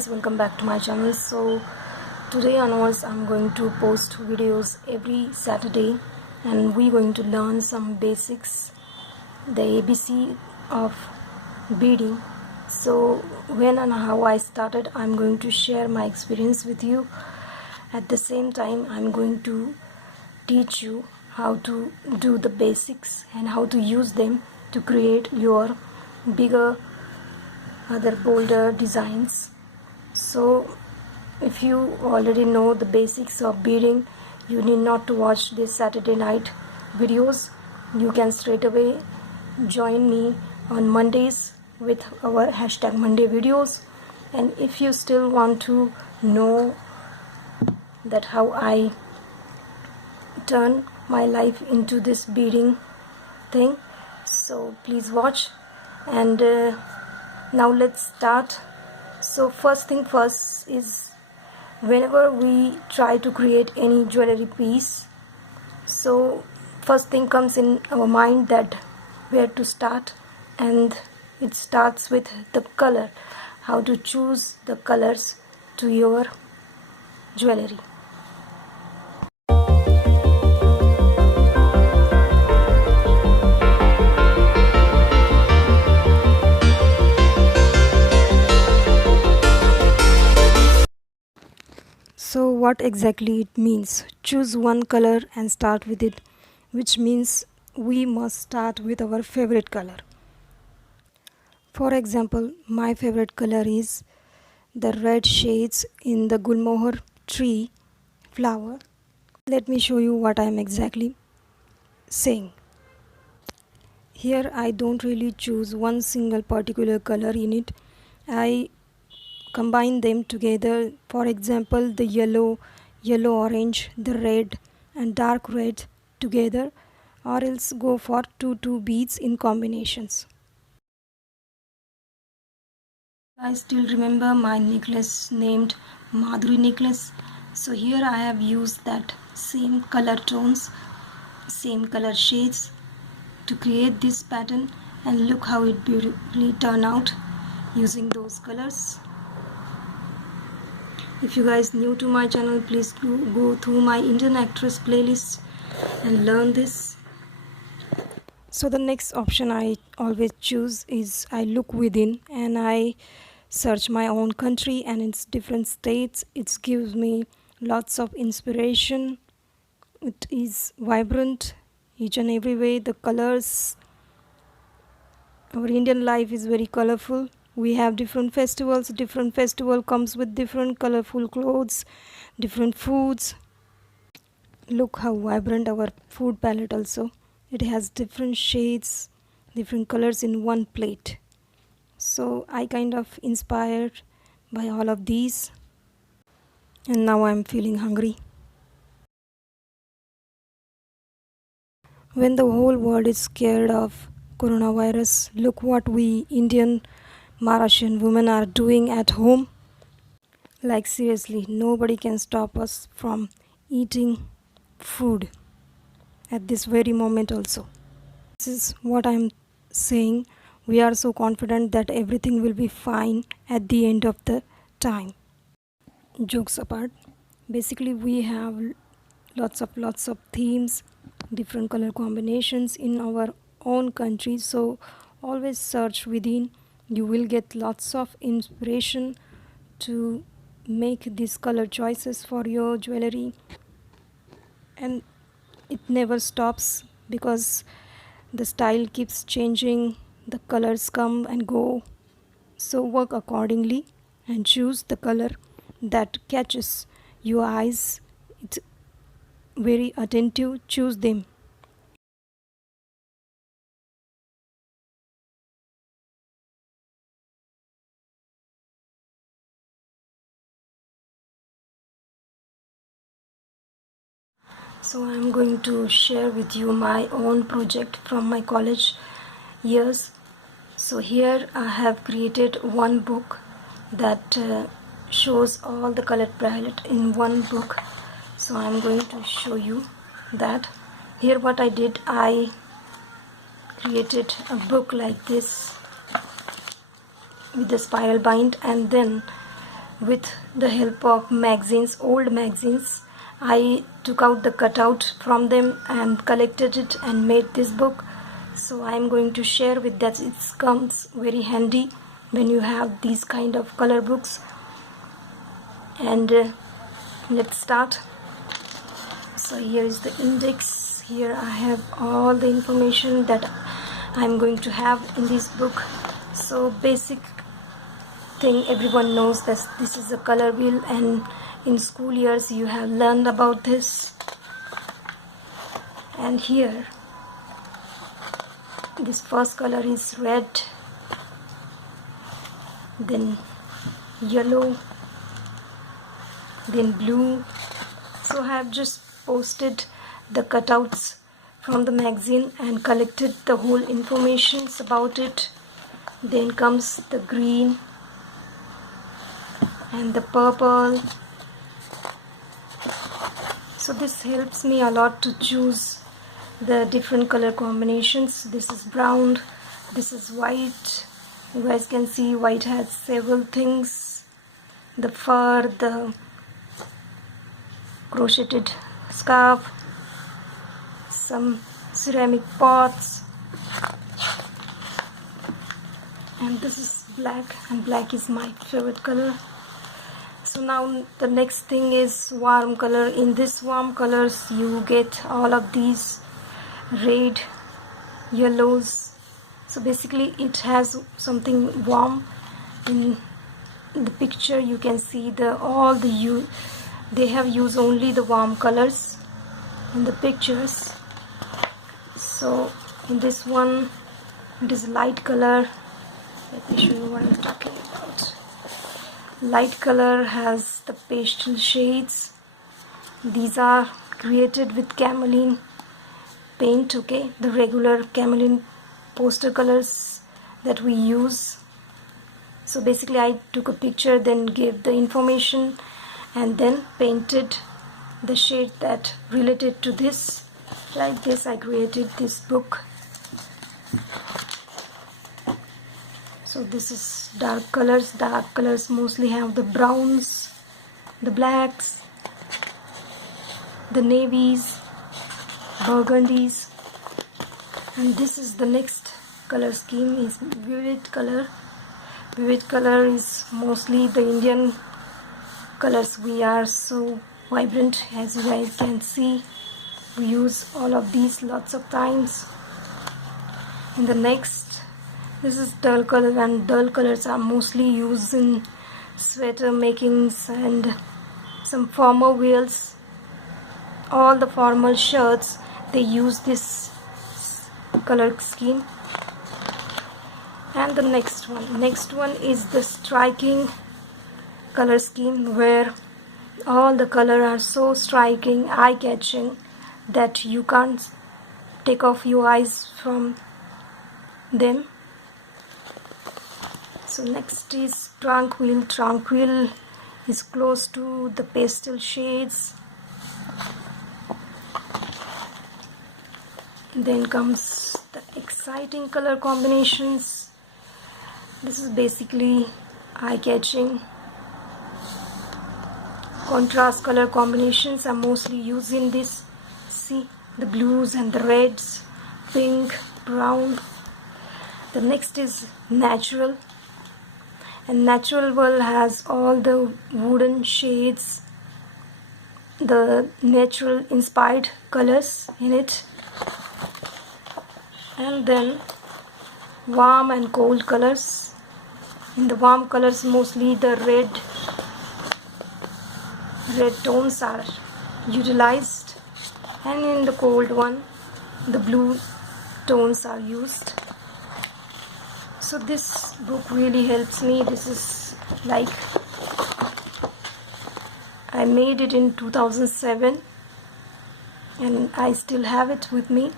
friends, welcome back to my channel. So today onwards I'm going to post videos every Saturday and we're going to learn some basics, the ABC of beading. So when and how I started, I'm going to share my experience with you. At the same time, I'm going to teach you how to do the basics and how to use them to create your bigger, other bolder designs. So if you already know the basics of beading, you need not to watch this Saturday night videos. You can straight away join me on Mondays with our hashtag Monday videos. And if you still want to know that how I turn my life into this beading thing, so please watch. And now let's start. So first thing first is, whenever we try to create any jewelry piece, so first thing comes in our mind that where to start, and it starts with the color, how to choose the colors to your jewelry. So what exactly it means? Choose one color and start with it, which means we must start with our favorite color. For example, my favorite color is the red shades in the Gulmohar tree flower. Let me show you what I am exactly saying. Here I don't really choose one single particular color in it. I combine them together. For example, the yellow orange, the red and dark red together, or else go for two beads in combinations. I still remember my necklace named Madhuri necklace. So here I have used that same color tones, same color shades to create this pattern, and look how it beautifully turned out using those colors. If you guys new to my channel, please go through my Indian actress playlist and learn this. So the next option I always choose is I look within and I search my own country and its different states. It gives me lots of inspiration. It is vibrant each and every way. The colors, our Indian life is very colorful. We have different festivals. Different festival comes with different colorful clothes, different foods. Look how vibrant our food palette also. It has different shades, different colors in one plate. So I kind of inspired by all of these, and now I'm feeling hungry. When the whole world is scared of coronavirus, look what we Indian Maharashtrian women are doing at home. Like seriously, nobody can stop us from eating food at this very moment also. This is what I'm saying. We are so confident that everything will be fine at the end of the time. Jokes apart, basically we have lots of themes, different color combinations in our own country. So always search within. You will get lots of inspiration to make these color choices for your jewelry, and it never stops because the style keeps changing, the colors come and go. So work accordingly and choose the color that catches your eyes. It's very attentive, choose them. So I'm going to share with you my own project from my college years. So here I have created one book that shows all the colored palette in one book. So I'm going to show you that. Here what I did, I created a book like this with the spiral bind, and then with the help of magazines, old magazines. I took out the cutout from them and collected it and made this book. So I am going to share with that. It comes very handy when you have these kind of color books. And let's start. So here is the index. Here I have all the information that I'm going to have in this book. So basic thing, everyone knows that this is a color wheel, and in school years you have learned about this. And here this first color is red, then yellow, then blue. So I have just posted the cutouts from the magazine and collected the whole information about it. Then comes the green and the purple. So this helps me a lot to choose the different color combinations. This is brown, this is white. You guys can see white has several things: the fur, the crocheted scarf, some ceramic pots, and this is black, and black is my favorite color. So now the next thing is warm color. In this warm colors you get all of these red, yellows. So basically it has something warm. In the picture you can see they have used only the warm colors in the pictures. So in this one it is light color. Let me show you what I'm talking about. Light color has the pastel shades. These are created with camelin paint, okay, the regular camelin poster colors that we use. So basically I took a picture, then gave the information, and then painted the shade that related to this. Like this I created this book. So this is dark colors. Dark colors mostly have the browns, the blacks, the navies, burgundies. And this is the next color scheme, is vivid color. Vivid color is mostly the Indian colors. We are so vibrant, as you guys can see. We use all of these lots of times. In the next, this is dull color, and dull colors are mostly used in sweater makings and some formal wears. All the formal shirts, they use this color scheme. And the next one is the striking color scheme, where all the color are so striking, eye-catching, that you can't take off your eyes from them. So next is tranquil. Tranquil is close to the pastel shades. Then comes the exciting color combinations. This is basically eye-catching. Contrast color combinations are mostly used in this. See, the blues and the reds, pink, brown. The next is natural, and natural world has all the wooden shades, the natural inspired colors in it. And then warm and cold colors. In the warm colors mostly the red tones are utilized, and in the cold one the blue tones are used. So this book really helps me. This is like, I made it in 2007 and I still have it with me,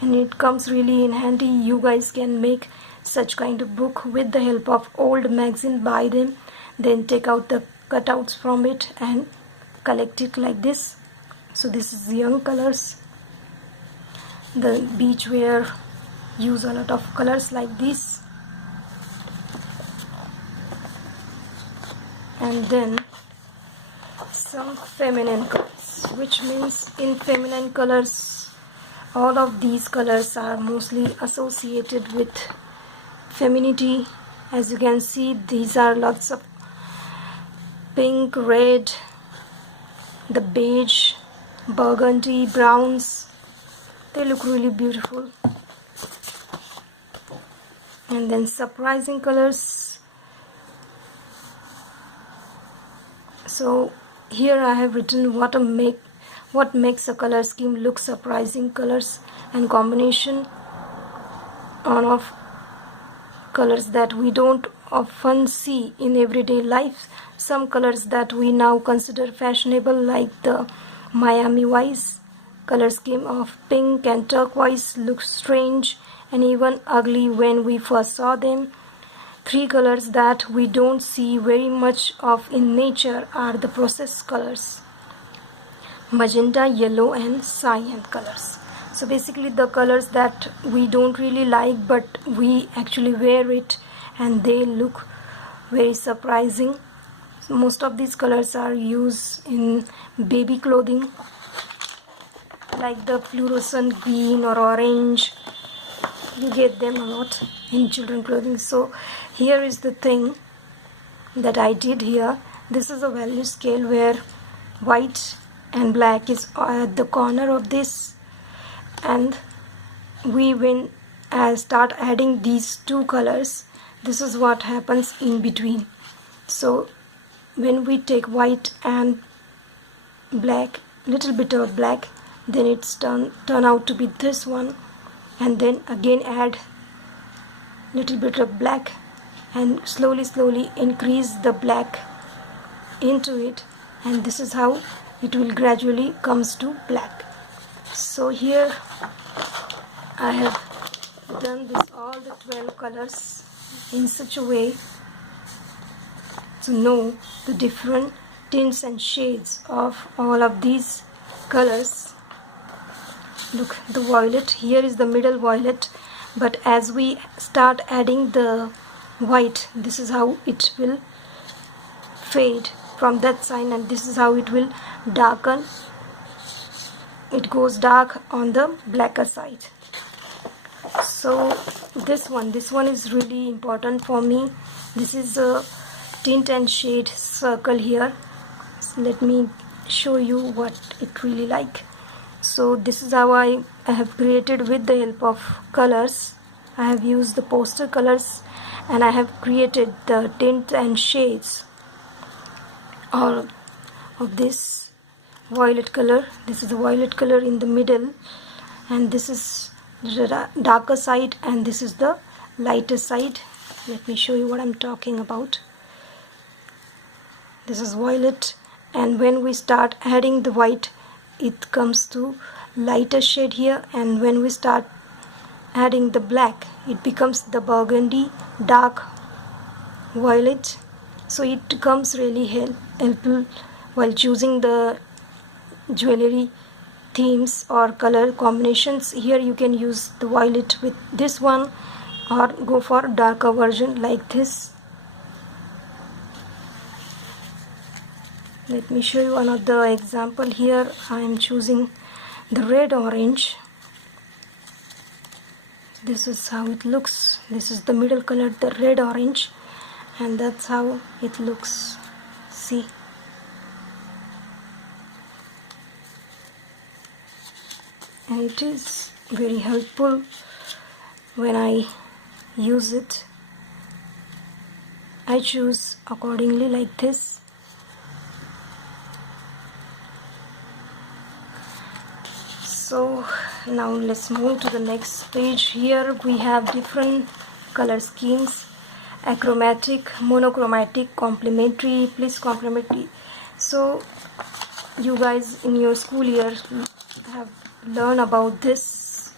and it comes really in handy. You guys can make such kind of book with the help of old magazine. Buy them, then take out the cutouts from it and collect it like this. So this is young colors. The beach wear use a lot of colors like this. and then some feminine colors, which means in feminine colors all of these colors are mostly associated with femininity. As you can see, these are lots of pink, red, the beige, burgundy, browns. They look really beautiful. And then surprising colors. So here I have written what makes a color scheme look surprising. Colors and combination of colors that we don't often see in everyday life. Some colors that we now consider fashionable, like the Miami Vice color scheme of pink and turquoise, look strange and even ugly when we first saw them. Three colors that we don't see very much of in nature are the process colors: magenta, yellow and cyan colors. So basically the colors that we don't really like, but we actually wear it and they look very surprising. Most of these colors are used in baby clothing, like the fluorescent green or orange. You get them a lot in children clothing. So here is the thing that I did here. This is a value scale where white and black is at the corner of this, and when I start adding these two colors, this is what happens in between. So when we take white and black, little bit of black, then it's turn out to be this one, and then again add little bit of black and slowly increase the black into it, and this is how it will gradually comes to black. So here I have done this all the 12 colors in such a way to know the different tints and shades of all of these colors. Look, the violet, here is the middle violet, but as we start adding the white, this is how it will fade from that side, and this is how it will darken. It goes dark on the blacker side. So this one is really important for me. This is a tint and shade circle here. So let me show you what it really like. So this is how I have created with the help of colors. I have used the poster colors and I have created the tint and shades all of this violet color. This is the violet color in the middle, and this is the darker side, and this is the lighter side. Let me show you what I'm talking about. This is violet, and when we start adding the white, it comes to lighter shade here, and when we start adding the black, it becomes the burgundy dark violet. So it becomes really helpful while choosing the jewelry themes or color combinations. Here you can use the violet with this one or go for darker version like this. Let me show you another example. Here I am choosing the red orange. This is how it looks. This is the middle color, the red orange, and that's how it looks. See, and it is very helpful when I use it. I choose accordingly like this. So now let's move to the next page. Here we have different color schemes: achromatic, monochromatic, complementary, plus complementary. So you guys in your school year have learned about this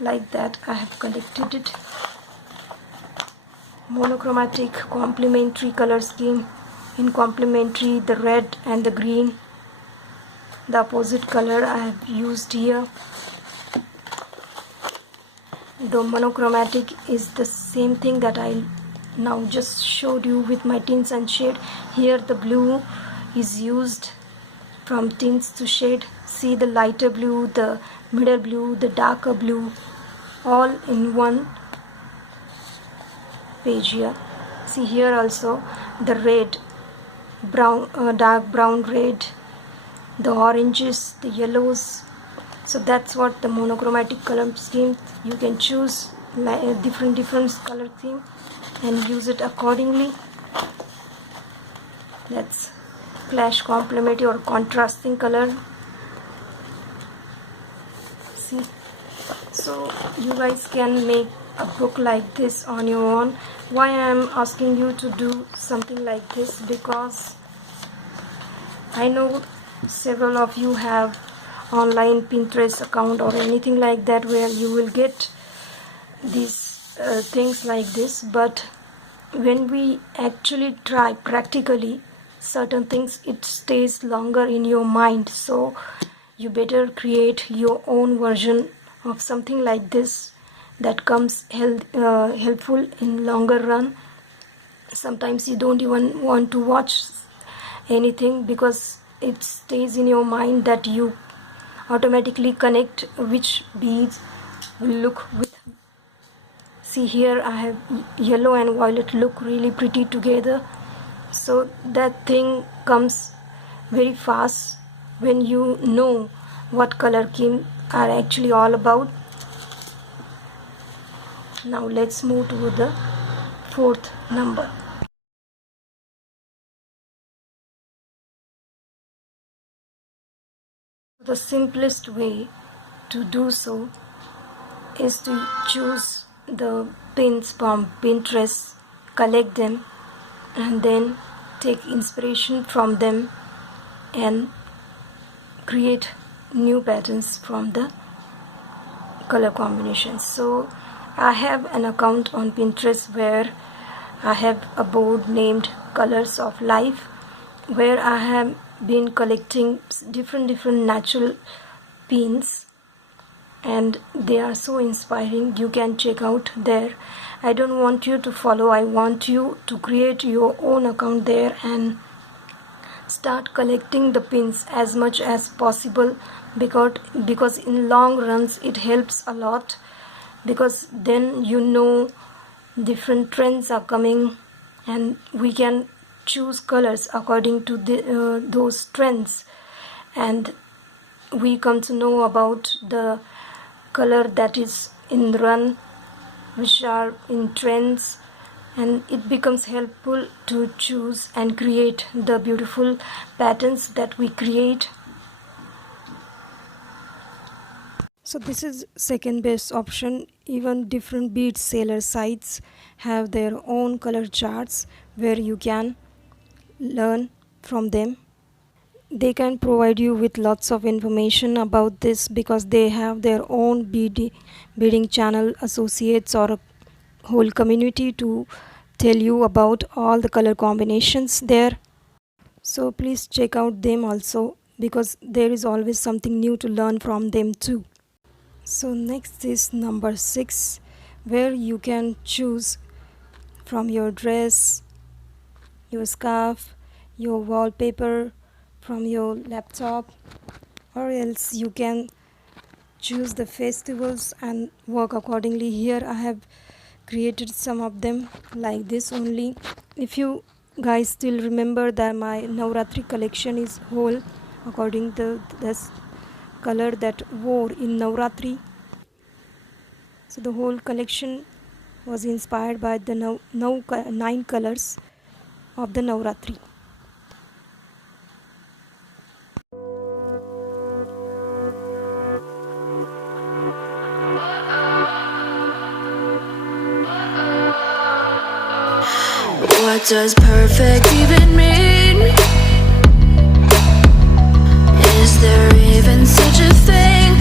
like that. I have collected it. Monochromatic, complementary color scheme. In complementary, the red and the green, the opposite color I have used here. The monochromatic is the same thing that I now just showed you with my tints and shade. Here the blue is used from tints to shade. See the lighter blue, the middle blue, the darker blue, all in one page here. See here also the red, brown, dark brown red, the oranges, the yellows. So that's what the monochromatic color scheme. You can choose different color scheme and use it accordingly. That's clash, complementary or contrasting color. See, so you guys can make a book like this on your own. Why I am asking you to do something like this, because I know several of you have online Pinterest account or anything like that where you will get these things like this, but when we actually try practically certain things, it stays longer in your mind. So you better create your own version of something like this that comes helpful in longer run. Sometimes you don't even want to watch anything because it stays in your mind that you automatically connect which beads will look with. See here I have yellow and violet look really pretty together. So that thing comes very fast when you know what color scheme are actually all about. Now let's move to the fourth number. The simplest way to do so is to choose the pins from Pinterest, collect them, and then take inspiration from them and create new patterns from the color combinations. So I have an account on Pinterest where I have a board named Colors of Life, where I have been collecting different natural pins, and they are so inspiring. You can check out there. I don't want you to follow, I want you to create your own account there and start collecting the pins as much as possible, because in long runs it helps a lot, because then you know different trends are coming and we can choose colors according to those trends, and we come to know about the color that is in run, which are in trends, and it becomes helpful to choose and create the beautiful patterns that we create. So this is second best option. Even different bead seller sites have their own color charts where you can learn from them. They can provide you with lots of information about this because they have their own bidding channel associates or a whole community to tell you about all the color combinations there. So please check out them also, because there is always something new to learn from them too. So next is number 6, where you can choose from your dress, your scarf, your wallpaper, from your laptop, or else you can choose the festivals and work accordingly. Here I have created some of them like this only. If you guys still remember that my Navratri collection is whole according to this color that wore in Navratri. So the whole collection was inspired by the 9 colors of the Navratri. What does perfect even mean? Is there even such a thing?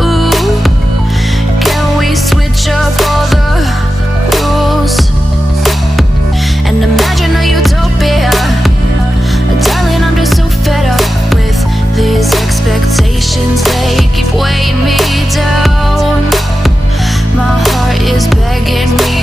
Ooh, can we switch up all the rules and imagine a utopia? Darling, I'm just so fed up with these expectations. They keep weighing me down. My heart is begging me